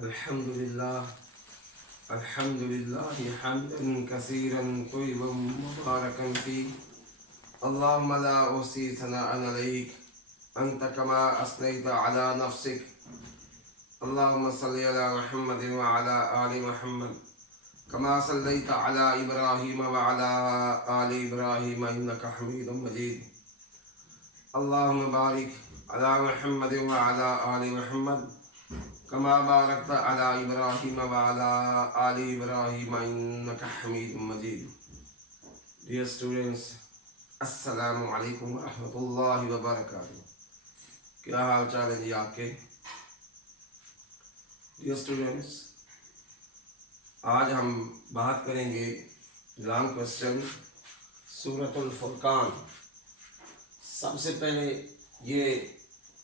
الحمدللہ حمدا کثیرا طیبا مبارکا فیہ اللہم لا احصی ثناء علیک انت کما اثنیت علی نفسک اللہم صلی علی محمد وعلی آل محمد کما صلیت علی ابراہیم وعلی آل ابراہیم انک حمید مجید اللہم بارک علی محمد وعلی آل محمد کما بارکت علی ابراہیم وعلی آل ابراہیم انک حمید مجید. Dear students, السلام علیکم ورحمۃ اللہ وبرکاتہ. کیا حال چال ہے جی آپ کے؟ Dear students, آج ہم بات کریں گے لانگ کوسچن سورۃ الفرقان. سب سے پہلے یہ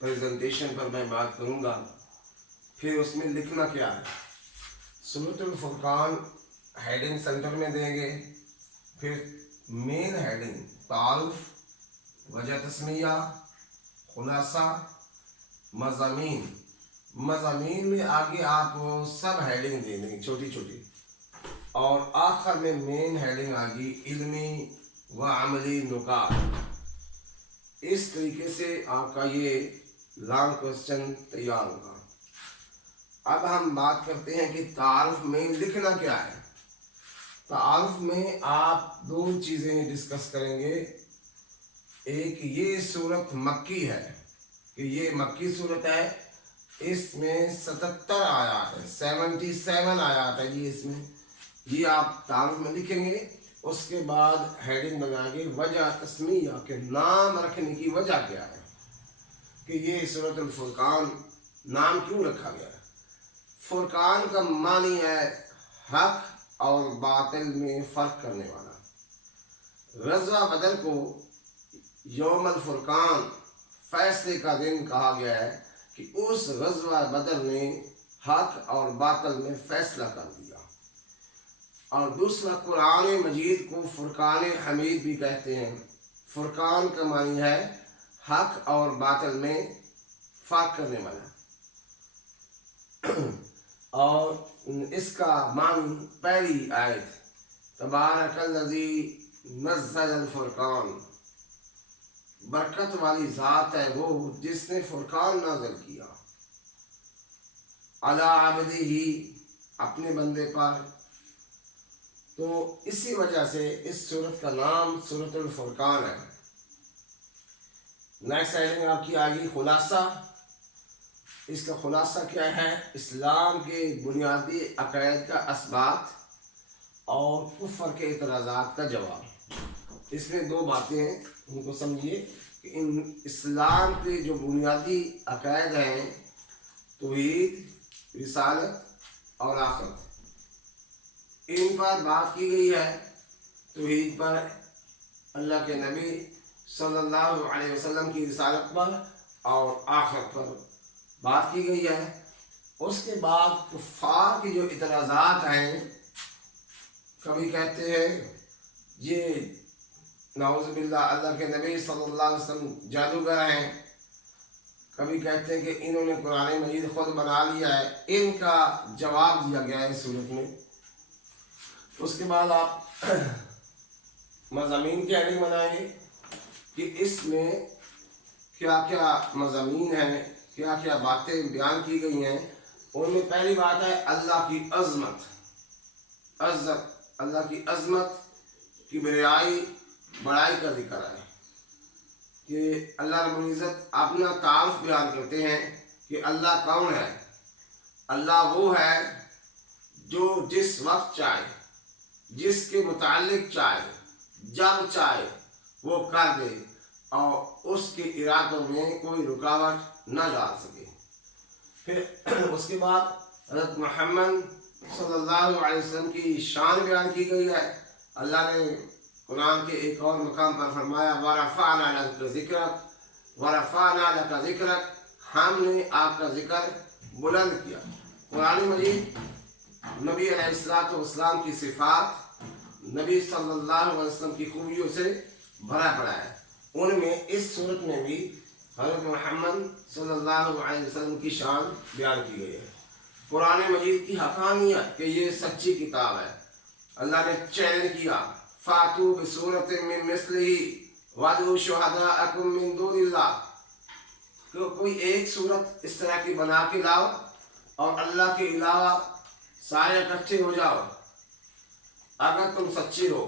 پریزنٹیشن پر میں بات کروں گا، پھر اس میں لکھنا کیا ہے. سورۃ الفرقان ہیڈنگ سینٹر میں دیں گے، پھر مین ہیڈنگ تعارف، وجہ تسمیہ، خلاصہ، مضامین میں آگے آپ سب ہیڈنگ دیں گے چھوٹی چھوٹی، اور آخر میں مین ہیڈنگ آگی علمی و عملی نکات. اس طریقے سے آپ کا یہ لانگ کوسچن تیار ہوگا. اب ہم بات کرتے ہیں کہ تعارف میں لکھنا کیا ہے. تعارف میں آپ دو چیزیں ڈسکس کریں گے. ایک یہ صورت مکی ہے کہ یہ مکی صورت ہے، اس میں 77 آیات ہے، 77 آیات ہے جی. اس میں یہ آپ تعارف میں لکھیں گے. اس کے بعد ہیڈنگ بنائیں گے وجہ تسمیہ، کہ نام رکھنے کی وجہ کیا ہے، کہ یہ سورۃ الفرقان نام کیوں رکھا گیا ہے. فرقان کا معنی ہے حق اور باطل میں فرق کرنے والا. غزوہ بدر کو یوم الفرقان، فیصلے کا دن کہا گیا ہے کہ اس غزوہ بدر نے حق اور باطل میں فیصلہ کر دیا. اور دوسرا، قرآن مجید کو فرقان حمید بھی کہتے ہیں. فرقان کا معنی ہے حق اور باطل میں فرق کرنے والا. اور اس کا معنی پہلی آیت، تبارک الذی نزل الفرقان، برکت والی ذات ہے وہ جس نے فرقان نازل کیا، علی عبدہ، اپنے بندے پر. تو اسی وجہ سے اس سورت کا نام سورۃ الفرقان ہے. نیکسٹ ہیڈنگ آپ کی آگی خلاصہ. اس کا خلاصہ کیا ہے؟ اسلام کے بنیادی عقائد کا اثبات اور کفر کے اعتراضات کا جواب. اس میں دو باتیں ہیں، ان کو سمجھیے کہ ان اسلام کے جو بنیادی عقائد ہیں، توحید، رسالت اور آخرت، ان پر بات کی گئی ہے. توحید پر، اللہ کے نبی صلی اللہ علیہ وسلم کی رسالت پر اور آخرت پر بات کی گئی ہے. اس کے بعد کفار کی جو اعتراضات ہیں، کبھی کہتے ہیں یہ نعوذ باللہ اللہ کے نبی صلی اللہ علیہ وسلم جادوگر ہیں، کبھی کہتے ہیں کہ انہوں نے قرآن مجید خود بنا لیا ہے. ان کا جواب دیا گیا ہے سورت میں. اس کے بعد آپ مضامین کی ہیڈنگ بنائیں گے کہ اس میں کیا کیا مضامین ہیں، کیا کیا باتیں بیان کی گئی ہیں. ان میں پہلی بات ہے اللہ کی عظمت. اللہ کی عظمت، کبریائی، بڑائی کا ذکر ہے کہ اللہ رب العزت اپنا تعارف بیان کرتے ہیں کہ اللہ کون ہے. اللہ وہ ہے جو جس وقت چاہے، جس کے متعلق چاہے، جب چاہے وہ کر دے، اور اس کے ارادوں میں کوئی رکاوٹ نہ ڈال سکے. پھر اس کے بعد حضرت محمد صلی اللہ علیہ وسلم کی شان بیان کی گئی ہے. اللہ نے قرآن کے ایک اور مقام پر فرمایا وَرَفَعْنَا لَكَ ذِكْرَكَ وَرَفَعْنَا لَكَ ذِكْرَكَ، ہم نے آپ کا ذکر بلند کیا. قرآن مجید نبی علیہ الصلوۃ والسلام کی صفات، نبی صلی اللہ علیہ وسلم کی خوبیوں سے بھرا پڑا ہے. ان میں اس صورت میں بھی حضرت محمد صلی اللہ علیہ وسلم کی شان بیان کی گئی ہے. قرآن مجید کی حقانیت کہ یہ سچی کتاب ہے، اللہ نے چیلنج کیا، فاتو بسورۃ من مثلہ وادعوا شہداءکم من دون اللہ، کہ کوئی ایک صورت اس طرح کی بنا کے لاؤ اور اللہ کے علاوہ سارے اکٹھے ہو جاؤ، اگر تم سچے ہو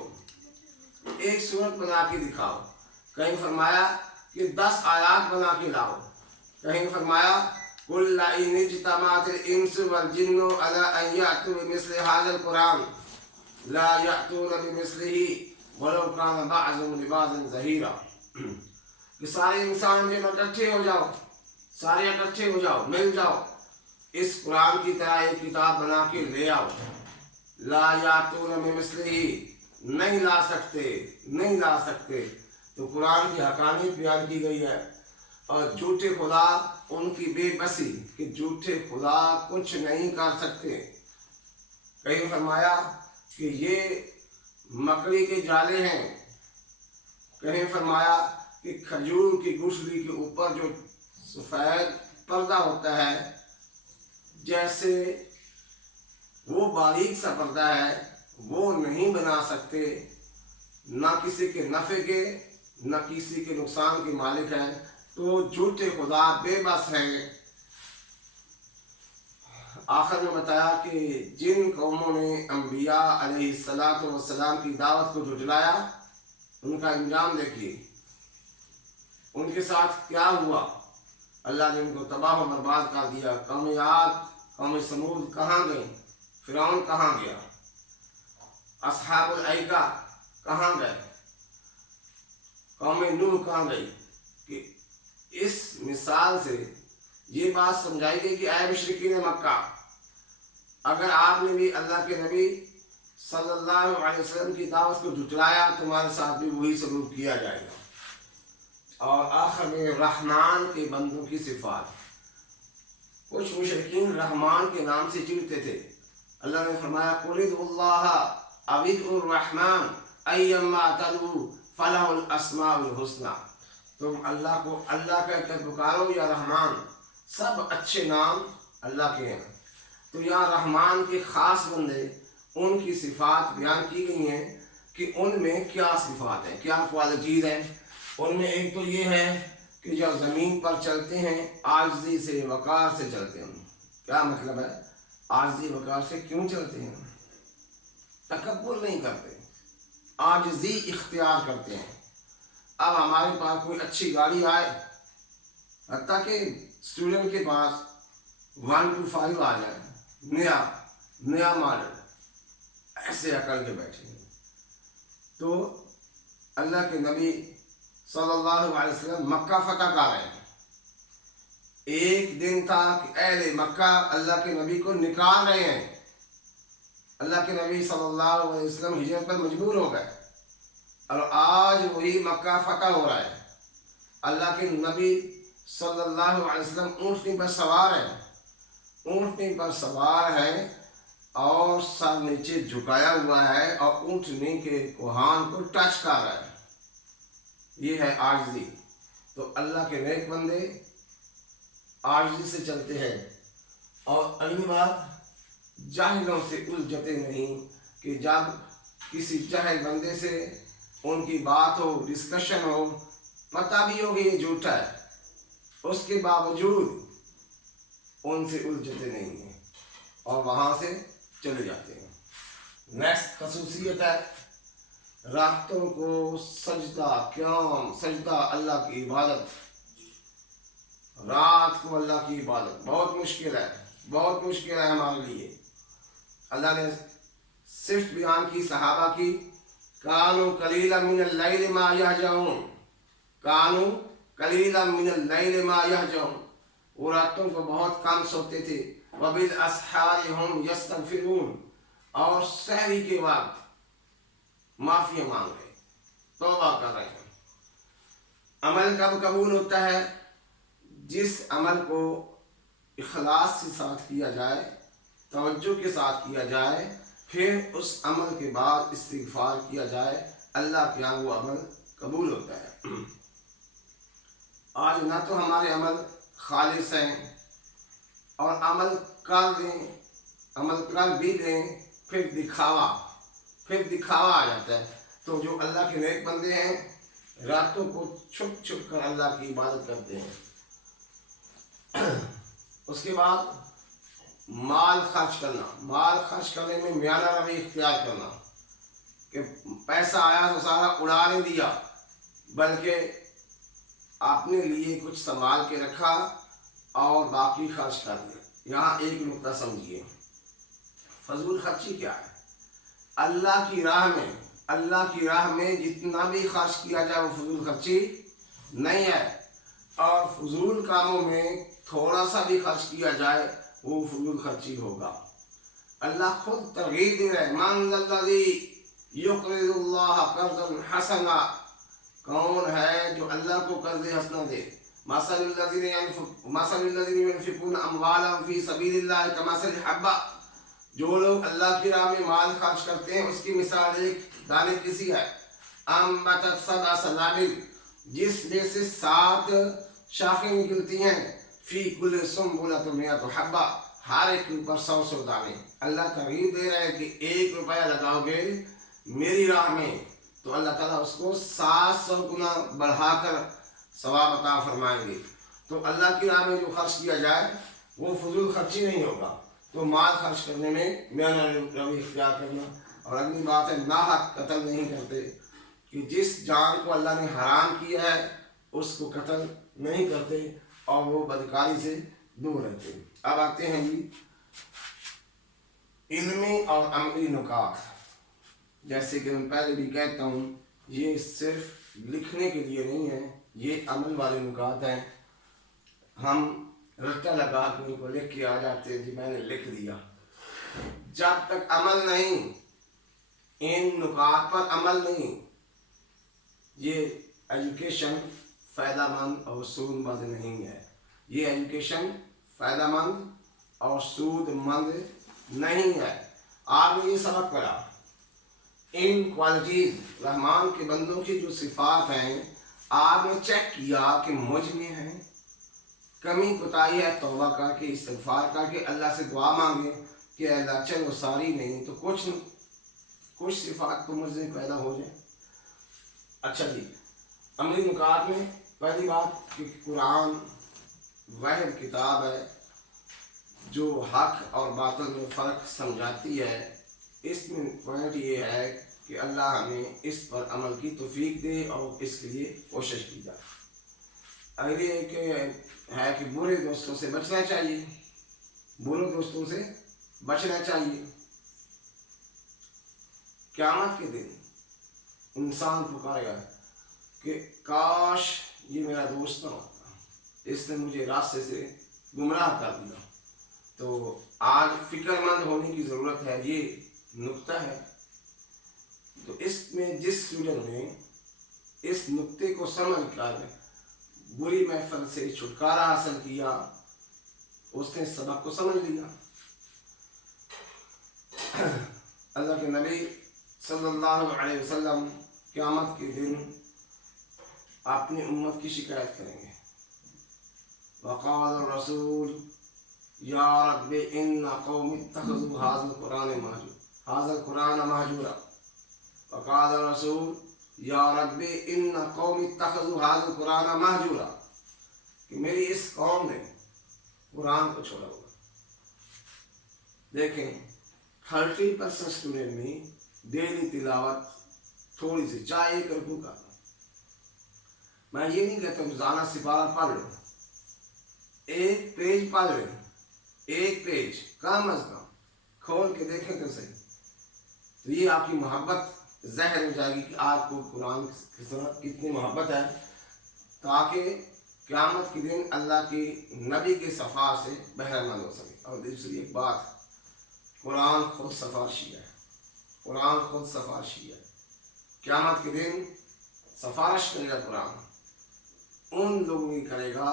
ایک صورت بنا کے دکھاؤ۔ کہیں فرمایا کہ 10 آیات بنا کے لاؤ، کہیں فرمایا قُلْ لَئِنِ اجْتَمَعَتِ الْإِنسُ وَالْجِنُّ عَلَىٰ أَن يَأْتُوا بِمِثْلِ هَٰذَا الْقُرْآنِ لَا يَأْتُونَ بِمِثْلِهِ وَلَوْ كَانَ بَعْضُهُمْ لِبَعْضٍ ظَهِيرًا، کہ سارے انسان جب اکٹھے ہو جاؤ، سارے اکٹھے ہو جاؤ، مل جاؤ، اس قرآن کی طرح ایک کتاب بنا کے لے آؤ۔ لا یاتون بمثلہ، نہیں لا سکتے، نہیں لا سکتے۔ تو قرآن کی حقانیت بیان کی گئی ہے، اور جھوٹے خدا ان کی بے بسی کہ جھوٹے خدا کچھ نہیں کر سکتے۔ کہیں فرمایا کہ یہ مکڑی کے جالے ہیں، کہیں فرمایا کہ کھجور کی گٹھلی کے اوپر جو سفید پردہ ہوتا ہے، جیسے وہ باریک سا پردہ ہے، وہ نہیں بنا سکتے، نہ کسی کے نفع کے نہ کسی کے نقصان کے مالک ہیں، تو جھوٹے خدا بے بس ہیں۔ آخر میں بتایا کہ جن قوموں نے انبیاء علیہ السلام کی دعوت کو جھٹلایا، ان کا انجام دیکھیے، ان کے ساتھ کیا ہوا۔ اللہ نے ان کو تباہ و برباد کر دیا۔ قوم عاد، قوم ثمود کہاں گئے؟ فرعون کہاں گیا؟ اصحاب الایکہ کہاں گئے؟ قوم نوح کہاں گئی؟ کہ اس مثال سے یہ بات سمجھائی گئی کہ اے مشرکین مکہ، اگر آپ نے بھی اللہ کے نبی صلی اللہ علیہ وسلم کی دعوت کو جھٹلایا، تمہارے ساتھ بھی وہی سلوک کیا جائے گا۔ اور آخر میں رحمان کے بندوں کی صفات، کچھ مشرکین رحمان کے نام سے چڑھتے تھے، اللہ نے فرمایا قُلِ ادعوا اللَّهَ أَوِ ادعوا الرَّحْمَٰنَ أَيَّمَّا تَدْعُوا فَلَهُ الْأَسْمَاءُ الْحُسْنَىٰ، تم اللہ کو اللہ کہہ کر پکارو یا رحمان، سب اچھے نام اللہ کے ہیں۔ تو یہاں رحمان کے خاص بندے، ان کی صفات بیان کی گئی ہیں کہ ان میں کیا صفات ہیں، کیا کوالٹیز ہیں۔ ان میں ایک تو یہ ہے کہ جب زمین پر چلتے ہیں عاجزی سے، وقار سے چلتے ہیں۔ کیا مطلب ہے؟ عاجزی وقار سے کیوں چلتے ہیں؟ تکبر نہیں کرتے، عاجزی اختیار کرتے ہیں۔ اب ہمارے پاس کوئی اچھی گاڑی آئے، حتیٰ کہ اسٹوڈنٹ کے پاس 125 آ جائے، نیا ماڈل، ایسے اکڑ کے بیٹھے ہیں۔ تو اللہ کے نبی صلی اللہ علیہ وسلم مکہ فتح کر رہے ہیں۔ ایک دن تھا کہ اہل مکہ اللہ کے نبی کو نکال رہے ہیں، اللہ کے نبی صلی اللہ علیہ وسلم ہجرت پر مجبور ہو گئے، اور آج وہی مکہ فتح ہو رہا ہے۔ اللہ کے نبی صلی اللہ علیہ وسلم اونٹنی پر سوار ہیں، اونٹنی پر سوار ہے اور سر نیچے جھکایا ہوا ہے، اور اونٹنی کے کوہان کو ٹچ کر رہا ہے۔ یہ ہے عاجزی۔ تو اللہ کے نیک بندے عاجزی سے چلتے ہیں۔ اور اگلی بات، جاہلوں سے الجھتے نہیں، کہ جب کسی جاہل بندے سے ان کی بات ہو، ڈسکشن ہو، پتہ بھی ہو کہ یہ جھوٹا ہے، اس کے باوجود ان سے الجھتے نہیں ہیں اور وہاں سے چلے جاتے ہیں۔ نیکسٹ خصوصیت ہے راتوں کو سجدہ، قیام، سجدہ، اللہ کی عبادت۔ رات کو اللہ کی عبادت بہت مشکل ہے، بہت مشکل ہے ہمارے لیے۔ اللہ نے صرف بیان کی صحابہ کی، کانوا قلیلا من اللیل ما یہجعون، کانوا قلیلا من اللیل ما یہجعون، وہ راتوں کو بہت کم سوتے تھے، وبالاسحار ہم یستغفرون، اور سحری کے وقت معافی مانگ رہے، توبہ کر رہے ہیں۔ عمل کب قبول ہوتا ہے؟ جس عمل کو اخلاص کے ساتھ کیا جائے، توجہ کے ساتھ کیا جائے، پھر اس عمل کے بعد استغفار کیا جائے، اللہ کے یہاں وہ عمل قبول ہوتا ہے۔ آج نہ تو ہمارے عمل خالص ہیں، اور عمل کر دیں، عمل کر بھی دیں، پھر دکھاوا آ جاتا ہے۔ تو جو اللہ کے نیک بندے ہیں راتوں کو چھپ چھپ کر اللہ کی عبادت کرتے ہیں۔ اس کے بعد مال خرچ کرنے میں میانہ روی اختیار کرنا، کہ پیسہ آیا تو سارا اڑا نہیں دیا، بلکہ اپنے لیے کچھ سنبھال کے رکھا اور باقی خرچ کر دیا۔ یہاں ایک نقطہ سمجھیے، فضول خرچی کیا ہے؟ اللہ کی راہ میں جتنا بھی خرچ کیا جائے وہ فضول خرچی نہیں ہے، اور فضول کاموں میں تھوڑا سا بھی خرچ کیا جائے وہ فضول خرچی ہوگا۔ اللہ خود ترغیب دے رہے، من ذا الذی یقرض اللہ قرضا حسنا، کون ہے جو اللہ کو قرض حسنا دے؟ مثل الذین ينفقون اموالهم فی سبیل اللہ کمثل حبہ، جو لوگ اللہ کی راہ میں مال خرچ کرتے ہیں اس کی مثال ایک دانے کی سی ہے، انبتت سبع سنابل، جس میں سے 7 شاخیں نکلتی ہیں، فی کل سنبلۃ مئۃ حبہ، ہر ایک کے اوپر 100 دانے۔ اللہ ترغیب دے رہے ہیں کہ 1 روپیہ لگاؤ گے میری راہ میں تو اللہ تعالیٰ اس کو 700 گنا بڑھا کر ثواب عطا فرمائیں گے۔ تو اللہ کی راہ میں جو خرچ کیا جائے وہ فضول خرچی نہیں ہوگا۔ تو مال خرچ کرنے میں میانہ روی اختیار کرنا۔ اور اگلی بات ہے ناحق قتل نہیں کرتے، کہ جس جان کو اللہ نے حرام کیا ہے اس کو قتل نہیں کرتے اور وہ بدکاری سے دور رہتے۔ اب آتے ہیں جی علمی اور عملی نکات۔ جیسے کہ میں پہلے بھی کہتا ہوں، یہ صرف لکھنے کے لیے نہیں ہے، یہ عمل والے نکات ہیں۔ ہم رٹا لگا کے ان کو لکھ کے آ جاتے ہیں، جی میں نے لکھ دیا۔ جب تک عمل نہیں، ان نکات پر عمل نہیں، یہ ایجوکیشن فائدہ مند اور سود مند نہیں ہے۔ یہ ایجوکیشن فائدہ مند اور سود مند نہیں ہے۔ آپ نے یہ سبق پڑھا، ان کوالٹیز رحمان کے بندوں کی جو صفات ہیں، آپ نے چیک کیا کہ مجھ میں ہیں، کمی کوتاہی ہے، توبہ کر کے استغفار کر کے اللہ سے دعا مانگے کہ اللہ چلو ساری نہیں تو کچھ صفات تو مجھ سے پیدا ہو جائے۔ اچھا جی، عملی نکات میں پہلی بات کہ قرآن واحد کتاب ہے جو حق اور باطل میں فرق سمجھاتی ہے۔ اس میں پوائنٹ یہ ہے کہ اللہ ہمیں اس پر عمل کی توفیق دے اور اس کے لیے کوشش کی جائے۔ اگلی ایک ہے کہ برے دوستوں سے بچنا چاہیے، برے دوستوں سے بچنا چاہیے۔ قیامت کے دن انسان پکارے گا کہ کاش یہ میرا دوست نہ ہوتا، اس نے مجھے راستے سے گمراہ کر دیا۔ تو آج فکر مند ہونے کی ضرورت ہے، یہ نقطہ ہے۔ تو اس میں جس اسٹوڈنٹ نے اس نقطے کو سمجھ کر بری محفل سے چھٹکارا حاصل کیا، اس نے سبق کو سمجھ لیا۔ اللہ کے نبی صلی اللہ علیہ وسلم قیامت کے دن اپنی امت کی شکایت کریں گے۔ وقال الرسول یا رب ان قوم اتخذوا هذا القرآن مهجورا وقال الرسول یا رب ان قوم اتخذوا هذا القرآن مهجورا، کہ میری اس قوم نے قرآن کو چھوڑا ہوا۔ دیکھیں 30% اسٹوڈنٹ میں ڈیلی تلاوت تھوڑی سی، چاہے 1 رکوع کا، میں یہ نہیں کہتا روزانہ سپارہ پڑھ لو، 1 پیج پڑھ لیں، 1 پیج کم از کم کھول کے دیکھیں تو صحیح، تو یہ آپ کی محبت ظاہر ہو جائے گی کہ آپ کو قرآن کی طرف کتنی محبت ہے، تاکہ قیامت کے دن اللہ کی نبی کے صفحہ سے بہرہ مند ہو سکے۔ اور دوسری ایک بات، قرآن خود سفارشی ہے، قرآن خود سفارشی ہے۔ قیامت کے دن سفارش کرے گا قرآن، ان لوگوں کی کرے گا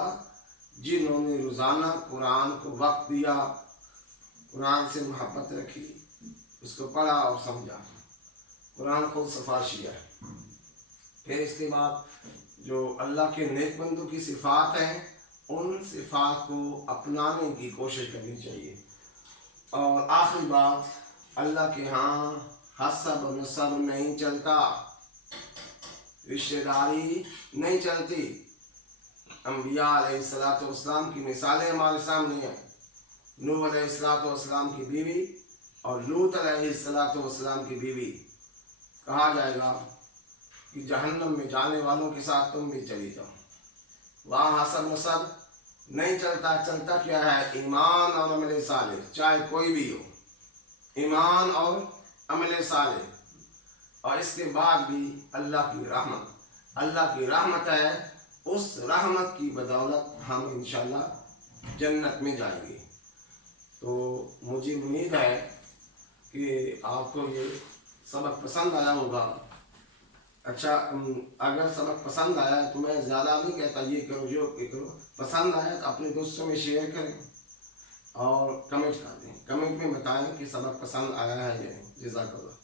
جنہوں نے روزانہ قرآن کو وقت دیا، قرآن سے محبت رکھی، اس کو پڑھا اور سمجھا۔ قرآن خود سفارشی ہے۔ پھر اس کے بعد جو اللہ کے نیک بندوں کی صفات ہیں ان صفات کو اپنانے کی کوشش کرنی چاہیے. اور آخری بات، اللہ کے ہاں حسب و نسب نہیں چلتا، رشتہ داری نہیں چلتی. انبیاء علیہ السلام کی مثالیں ہمارے سامنے ہیں. نوح علیہ السلام کی بیوی اور لوط علیہ السلام کی بیوی. کہا جائے گا کہ جہنم میں جانے والوں کے ساتھ تم بھی چلی جاؤ. وہاں حسب نسب نہیں چلتا. چلتا کیا ہے؟ ایمان اور عمل صالح، چاہے کوئی بھی ہو، ایمان اور عمل صالح. اور اس کے بعد بھی اللہ کی رحمت. اللہ کی رحمت ہے، اس رحمت کی بدولت ہم انشاءاللہ جنت میں جائیں گے. تو مجھے امید ہے کہ آپ کو یہ سبق پسند آیا ہوگا. اچھا، اگر سبق پسند آیا تو میں زیادہ نہیں کہتا یہ کرو جو کرو. پسند آیا تو اپنے دوستوں میں شیئر کریں اور کمنٹ کر دیں. کمنٹ میں بتائیں کہ سبق پسند آیا ہے یا نہیں. جزاک اللہ.